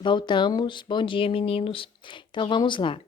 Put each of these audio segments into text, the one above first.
Voltamos. Bom dia, meninos. Então, vamos lá.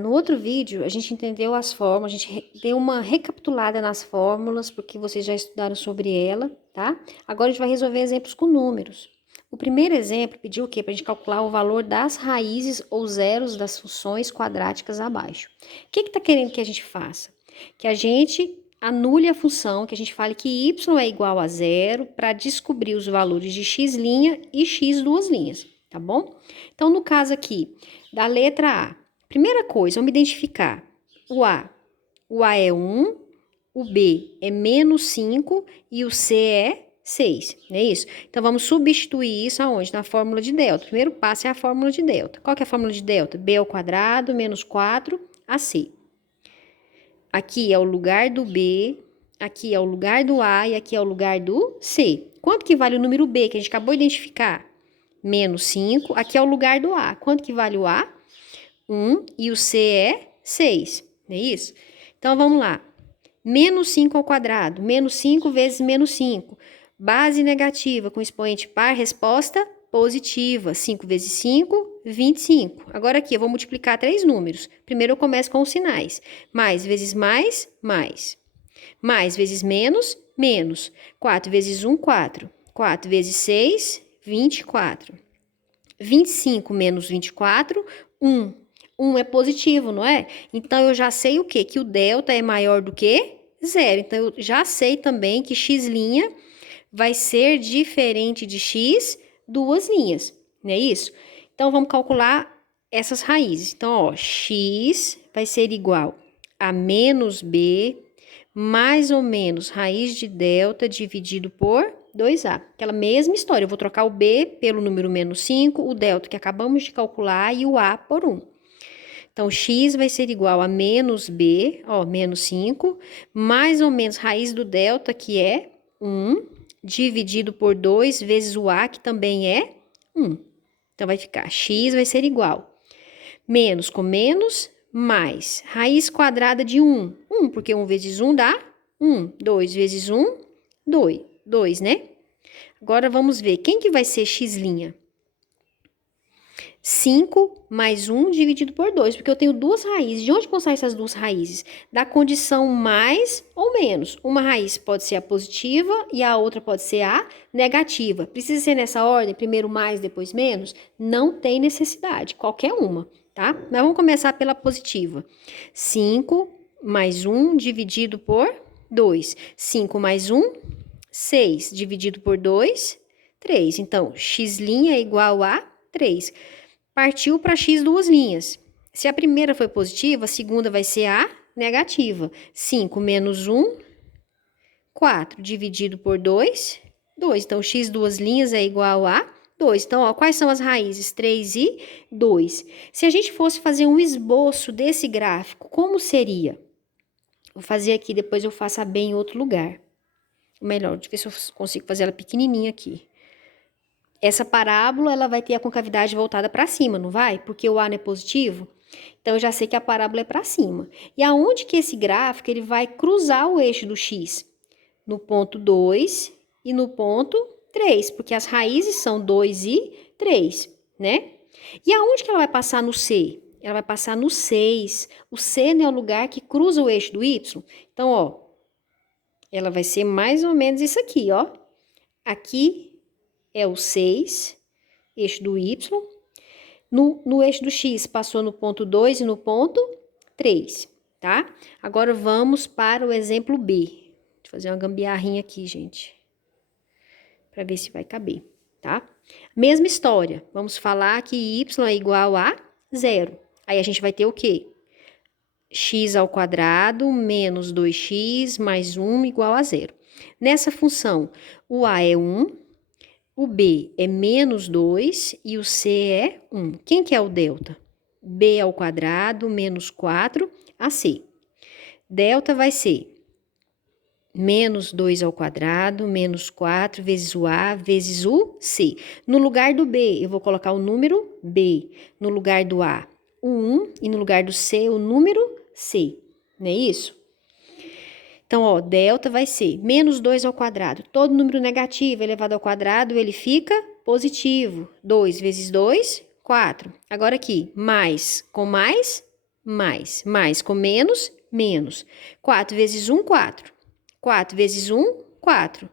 No outro vídeo, a gente entendeu as fórmulas, a gente deu uma recapitulada nas fórmulas, porque vocês já estudaram sobre ela, tá? Agora a gente vai resolver exemplos com números. O primeiro exemplo pediu o quê? Para a gente calcular o valor das raízes ou zeros das funções quadráticas abaixo. O que está querendo que a gente faça? Que a gente anule a função, que a gente fale que y é igual a zero para descobrir os valores de x' e x duas linhas, tá bom? Então, no caso aqui, da letra A, primeira coisa, vamos identificar o A. O A é 1, o B é menos 5 e o C é 6, não é isso? Então, vamos substituir isso aonde? Na fórmula de delta. O primeiro passo é a fórmula de delta. Qual que é a fórmula de delta? B ao quadrado menos 4AC. Aqui é o lugar do B, aqui é o lugar do A e aqui é o lugar do C. Quanto que vale o número B, que a gente acabou de identificar? Menos 5. Aqui é o lugar do A. Quanto que vale o A? 1 e o C é 6, não é isso? Então, vamos lá. Menos 5 ao quadrado. Menos 5 vezes menos 5. Base negativa com expoente par, resposta positiva. 5 vezes 5, 25. Agora aqui, eu vou multiplicar três números. Primeiro eu começo com os sinais. Mais vezes mais, mais. Mais vezes menos, menos. 4 vezes 1, 4. 4 vezes 6, 24. 25 menos 24, 1. 1 é positivo, não é? Então, eu já sei o quê? Que o delta é maior do que zero. Então, eu já sei também que x' vai ser diferente de x duas linhas, não é isso? Então, vamos calcular essas raízes. Então, ó, x vai ser igual a menos b mais ou menos raiz de delta dividido por 2a. Aquela mesma história, eu vou trocar o b pelo número menos 5, o delta que acabamos de calcular e o a por 1. Então, x vai ser igual a menos b, ó, menos 5, mais ou menos raiz do delta, que é 1, dividido por 2 vezes o a, que também é 1. Então, vai ficar x vai ser igual menos com menos, mais raiz quadrada de 1. 1, porque 1 vezes 1 dá 1. 2 vezes 1, 2. 2, né? Agora, vamos ver. Quem que vai ser x'? 5 mais 1 dividido por 2, porque eu tenho duas raízes. De onde vão sair essas duas raízes? Da condição mais ou menos. Uma raiz pode ser a positiva e a outra pode ser a negativa. Precisa ser nessa ordem? Primeiro mais, depois menos? Não tem necessidade, qualquer uma, tá? Mas vamos começar pela positiva. 5 mais 1 dividido por 2. 5 mais 1, 6 dividido por 2, 3. Então, x' é igual a 3. Partiu para x duas linhas. Se a primeira foi positiva, a segunda vai ser a negativa. 5 menos 1, 4 dividido por 2, 2. Então, x duas linhas é igual a 2. Então, ó, quais são as raízes? 3 e 2. Se a gente fosse fazer um esboço desse gráfico, como seria? Vou fazer aqui, depois eu faço a B em outro lugar. Ou melhor, deixa eu ver se eu consigo fazer ela pequenininha aqui. Essa parábola, ela vai ter a concavidade voltada para cima, não vai? Porque o A não é positivo. Então, eu já sei que a parábola é para cima. E aonde que esse gráfico ele vai cruzar o eixo do x? No ponto 2 e no ponto 3, porque as raízes são 2 e 3, né? E aonde que ela vai passar no C? Ela vai passar no 6. O C, né, é o lugar que cruza o eixo do Y. Então, ó, ela vai ser mais ou menos isso aqui, ó. Aqui é o 6, eixo do Y. No eixo do X, passou no ponto 2 e no ponto 3, tá? Agora, vamos para o exemplo B. Deixa eu fazer uma gambiarrinha aqui, gente. Para ver se vai caber, tá? Mesma história. Vamos falar que Y é igual a 0. Aí, a gente vai ter o quê? X ao quadrado menos 2x mais 1 igual a 0. Nessa função, o A é 1, o B é menos 2 e o C é 1. Quem que é o delta? B ao quadrado menos 4AC. Delta vai ser menos 2 ao quadrado menos 4 vezes o A vezes o C. No lugar do B, eu vou colocar o número B. No lugar do A, o 1. E no lugar do C, o número C. Não é isso? Então, ó, delta vai ser menos 2 ao quadrado. Todo número negativo elevado ao quadrado, ele fica positivo. 2 vezes 2, 4. Agora aqui, mais com mais, mais. Mais com menos, menos. 4 vezes 1, 4. 4 vezes 1, 4.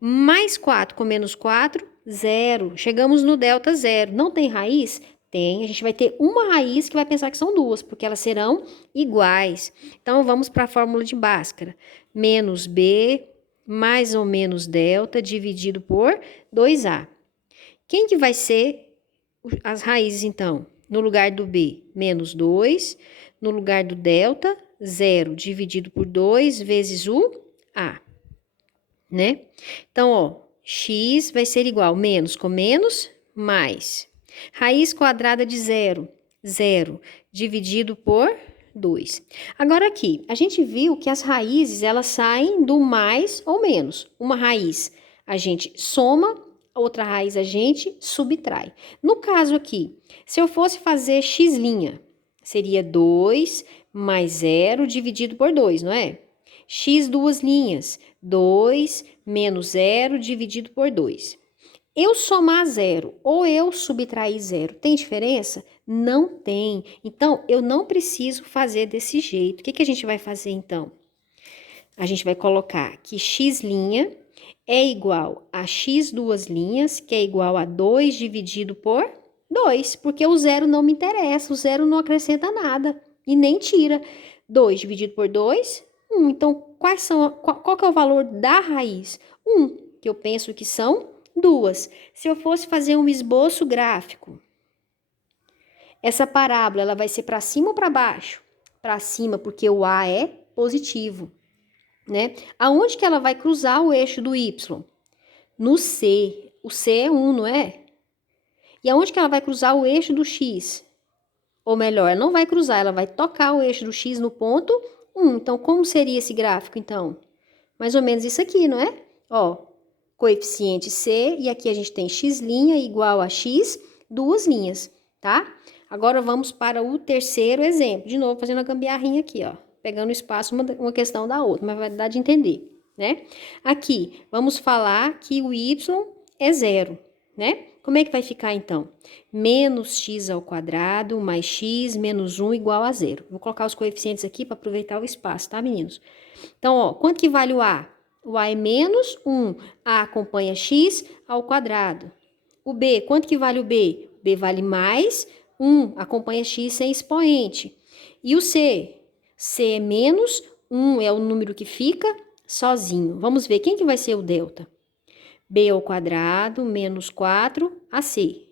Mais 4 com menos 4, 0. Chegamos no delta 0. Não tem raiz? Tem. A gente vai ter uma raiz que vai pensar que são duas, porque elas serão iguais. Então, vamos para a fórmula de Bhaskara. Menos B mais ou menos delta dividido por 2A. Quem que vai ser as raízes, então? No lugar do B, menos 2. No lugar do delta, 0 dividido por 2 vezes o A. Né? Então, ó, x vai ser igual menos com menos, mais. Raiz quadrada de 0, 0 dividido por 2. Agora aqui, a gente viu que as raízes, elas saem do mais ou menos. Uma raiz a gente soma, outra raiz a gente subtrai. No caso aqui, se eu fosse fazer x', seria 2 mais 0 dividido por 2, não é? X duas linhas, 2 menos 0 dividido por 2. Eu somar 0 ou eu subtrair 0, tem diferença? Não tem. Então, eu não preciso fazer desse jeito. O que a gente vai fazer, então? A gente vai colocar que x' é igual a x duas linhas, que é igual a 2 dividido por 2, porque o 0 não me interessa, o 0 não acrescenta nada e nem tira. 2 dividido por 2, 1. Então, qual que é o valor da raiz? 1, que eu penso que são duas. Se eu fosse fazer um esboço gráfico, essa parábola ela vai ser para cima ou para baixo? Para cima, porque o A é positivo, né? Aonde que ela vai cruzar o eixo do Y? No C. O C é 1, não é? E aonde que ela vai cruzar o eixo do X? Ou melhor, ela não vai cruzar, ela vai tocar o eixo do X no ponto 1. Então, como seria esse gráfico, então? Mais ou menos isso aqui, não é? Ó, coeficiente C, e aqui a gente tem x' igual a x, duas linhas, tá? Agora, vamos para o terceiro exemplo. De novo, fazendo a gambiarrinha aqui, ó. Pegando o espaço uma questão da outra, mas vai dar de entender, né? Aqui, vamos falar que o y é 0, né? Como é que vai ficar, então? Menos x ao quadrado mais x menos 1 igual a 0. Vou colocar os coeficientes aqui para aproveitar o espaço, tá, meninos? Então, ó, quanto que vale o A? O A é menos 1. A acompanha x ao quadrado. O B, quanto que vale o B? O B vale mais 1. Acompanha x sem expoente. E o C? C é menos 1. É o número que fica sozinho. Vamos ver quem que vai ser o delta. B ao quadrado menos 4AC.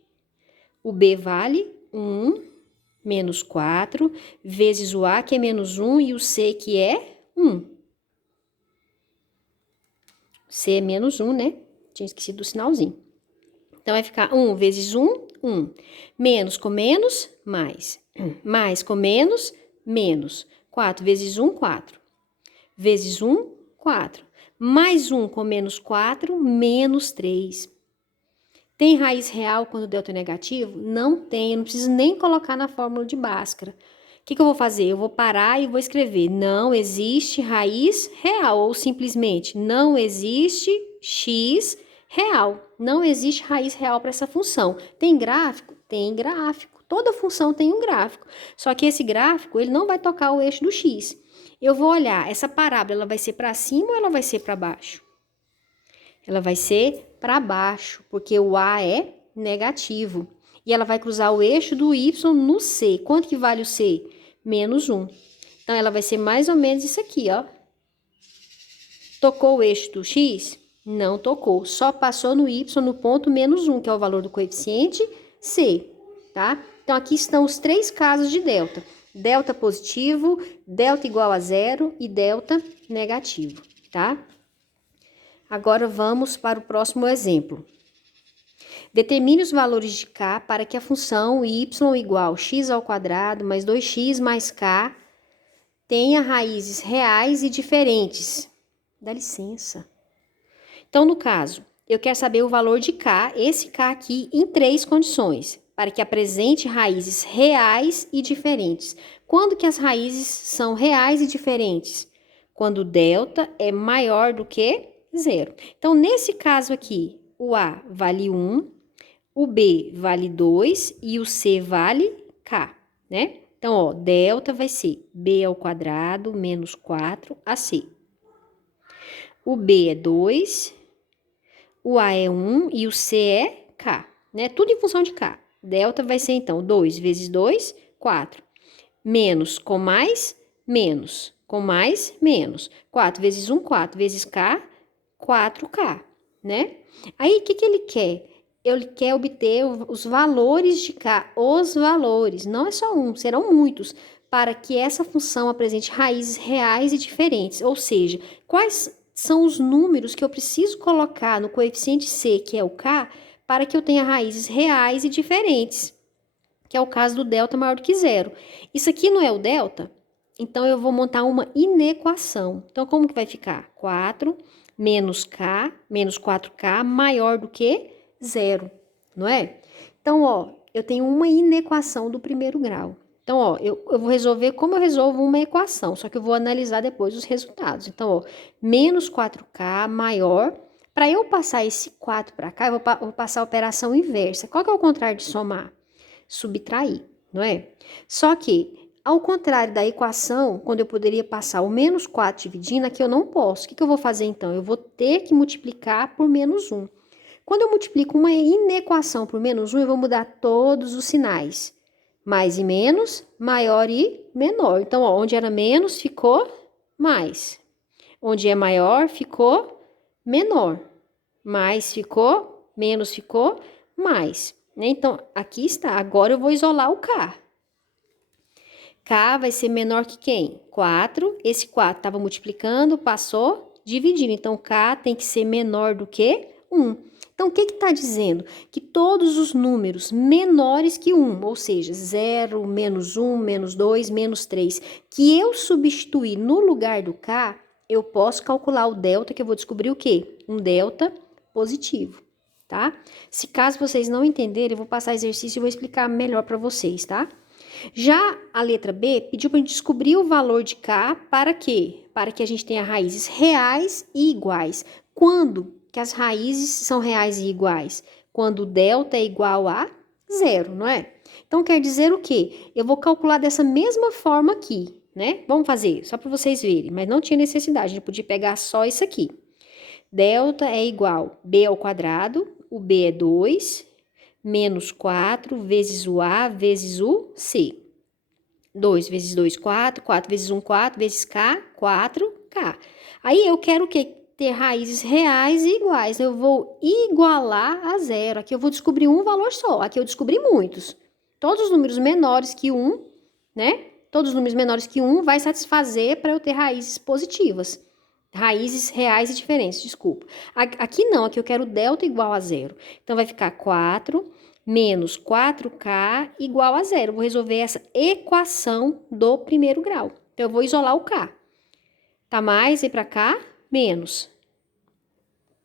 O B vale 1 menos 4 vezes o A, que é menos 1, e o C, que é 1. C é menos 1, né? Tinha esquecido do sinalzinho. Então, vai ficar 1 vezes 1, 1. Menos com menos, mais. Mais com menos, menos. 4 vezes 1, 4. Vezes 1, 4. Mais 1 com menos 4, menos 3. Tem raiz real quando o delta é negativo? Não tem, eu não preciso nem colocar na fórmula de Bhaskara. O que eu vou fazer? Eu vou parar e vou escrever: não existe raiz real, ou simplesmente não existe x real. Não existe raiz real para essa função. Tem gráfico? Tem gráfico. Toda função tem um gráfico. Só que esse gráfico, ele não vai tocar o eixo do x. Eu vou olhar, essa parábola, ela vai ser para cima ou ela vai ser para baixo? Ela vai ser para baixo, porque o A é negativo. E ela vai cruzar o eixo do Y no C. Quanto que vale o C? Menos 1. Então, ela vai ser mais ou menos isso aqui, ó. Tocou o eixo do X? Não tocou. Só passou no Y no ponto menos 1, que é o valor do coeficiente C, tá? Então, aqui estão os três casos de delta. Delta positivo, delta igual a 0 e delta negativo, tá? Agora, vamos para o próximo exemplo. Determine os valores de k para que a função y igual x ao quadrado mais 2x mais k tenha raízes reais e diferentes. Dá licença. Então, no caso, eu quero saber o valor de k, esse k aqui, em três condições, para que apresente raízes reais e diferentes. Quando que as raízes são reais e diferentes? Quando o delta é maior do que 0. Então, nesse caso aqui, o A vale 1, o B vale 2 e o C vale K, né? Então, ó, delta vai ser B ao quadrado menos 4AC. O B é 2, o A é 1 e o C é K, né? Tudo em função de K. Delta vai ser, então, 2 vezes 2, 4. Menos com mais, menos. Com mais, menos. 4 vezes 1, 4 vezes K, 4K, né? Aí, o que ele quer? Ele quer obter os valores de K, os valores. Não é só um, serão muitos, para que essa função apresente raízes reais e diferentes. Ou seja, quais são os números que eu preciso colocar no coeficiente C, que é o K, para que eu tenha raízes reais e diferentes, que é o caso do delta maior do que zero. Isso aqui não é o delta? Então, eu vou montar uma inequação. Então, como que vai ficar? 4 menos K, menos 4K, maior do que zero, não é? Então, ó, eu tenho uma inequação do primeiro grau. Então, ó, eu vou resolver como eu resolvo uma equação, só que eu vou analisar depois os resultados. Então, ó, menos 4K maior. Para eu passar esse 4 para cá, eu vou passar a operação inversa. Qual que é o contrário de somar? Subtrair, não é? Só que, ao contrário da equação, quando eu poderia passar o menos 4 dividindo, aqui eu não posso. O que eu vou fazer então? Eu vou ter que multiplicar por menos 1. Quando eu multiplico uma inequação por menos 1, eu vou mudar todos os sinais. Mais e menos, maior e menor. Então, ó, onde era menos, ficou mais. Onde é maior, ficou menor. Mais ficou, menos ficou, mais. Então, aqui está. Agora eu vou isolar o K. K vai ser menor que quem? 4. Esse 4 estava multiplicando, passou dividindo. Então, K tem que ser menor do que 1. Então, o que está dizendo? Que todos os números menores que 1, ou seja, 0, menos 1, menos 2, menos 3, que eu substituir no lugar do K, eu posso calcular o delta, que eu vou descobrir o quê? Um delta positivo, tá? Se caso vocês não entenderem, eu vou passar exercício e vou explicar melhor para vocês, tá? Já a letra B pediu para a gente descobrir o valor de K para quê? Para que a gente tenha raízes reais e iguais. Quando que as raízes são reais e iguais? Quando o delta é igual a zero, não é? Então, quer dizer o quê? Eu vou calcular dessa mesma forma aqui, né? Vamos fazer, só para vocês verem, mas não tinha necessidade, a gente podia pegar só isso aqui. Delta é igual B ao quadrado, o B é 2, menos 4 vezes o A vezes o C. 2 vezes 2, 4. 4 vezes 1, 4. Vezes K, 4K. Aí eu quero o quê? Ter raízes reais e iguais. Eu vou igualar a zero. Aqui eu vou descobrir um valor só. Aqui eu descobri muitos. Todos os números menores que 1, né? Todos os números menores que 1 vai satisfazer para eu ter raízes positivas. Raízes reais e diferentes, desculpa. Aqui não, aqui eu quero delta igual a zero. Então, vai ficar 4 menos 4K igual a zero. Vou resolver essa equação do primeiro grau. Então, eu vou isolar o K. Tá mais, e para cá, menos.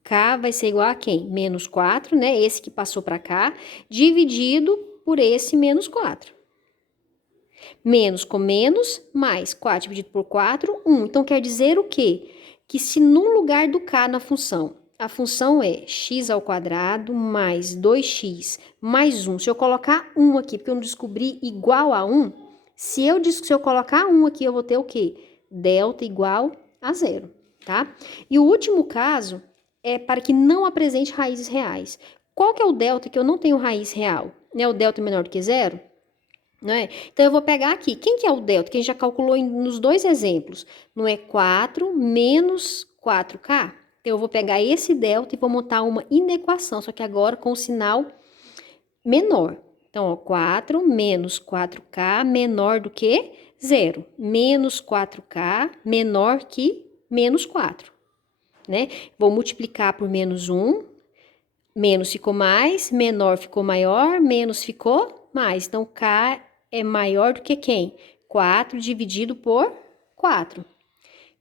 K vai ser igual a quem? Menos 4, né? Esse que passou para cá, dividido por esse menos 4. Menos com menos, mais 4 dividido por 4, 1. Então, quer dizer o quê? Que se no lugar do K na função, a função é x ao quadrado mais 2x mais 1. Se eu colocar 1 aqui, porque eu não descobri igual a 1, se eu colocar 1 aqui, eu vou ter o quê? Delta igual a zero, tá? E o último caso é para que não apresente raízes reais. Qual que é o delta que eu não tenho raiz real? Né? O delta menor do que zero? Não é? Então, eu vou pegar aqui. Quem que é o delta? Que a gente já calculou nos dois exemplos. Não é 4 menos 4K? Então, eu vou pegar esse delta e vou montar uma inequação, só que agora com o sinal menor. Então, ó, 4 menos 4K menor do que zero. Menos 4K menor que menos 4. Né? Vou multiplicar por menos 1. Menos ficou mais, menor ficou maior, menos ficou mais. Então, K é maior do que quem? 4 dividido por 4.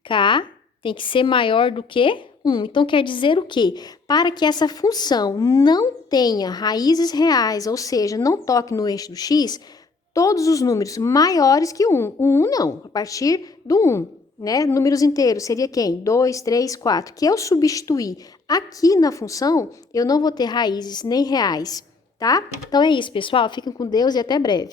K tem que ser maior do que 1. Então, quer dizer o quê? Para que essa função não tenha raízes reais, ou seja, não toque no eixo do x, todos os números maiores que 1. O 1 não, a partir do 1, né? Números inteiros seria quem? 2, 3, 4. Que eu substituir aqui na função, eu não vou ter raízes nem reais, tá? Então é isso, pessoal. Fiquem com Deus e até breve.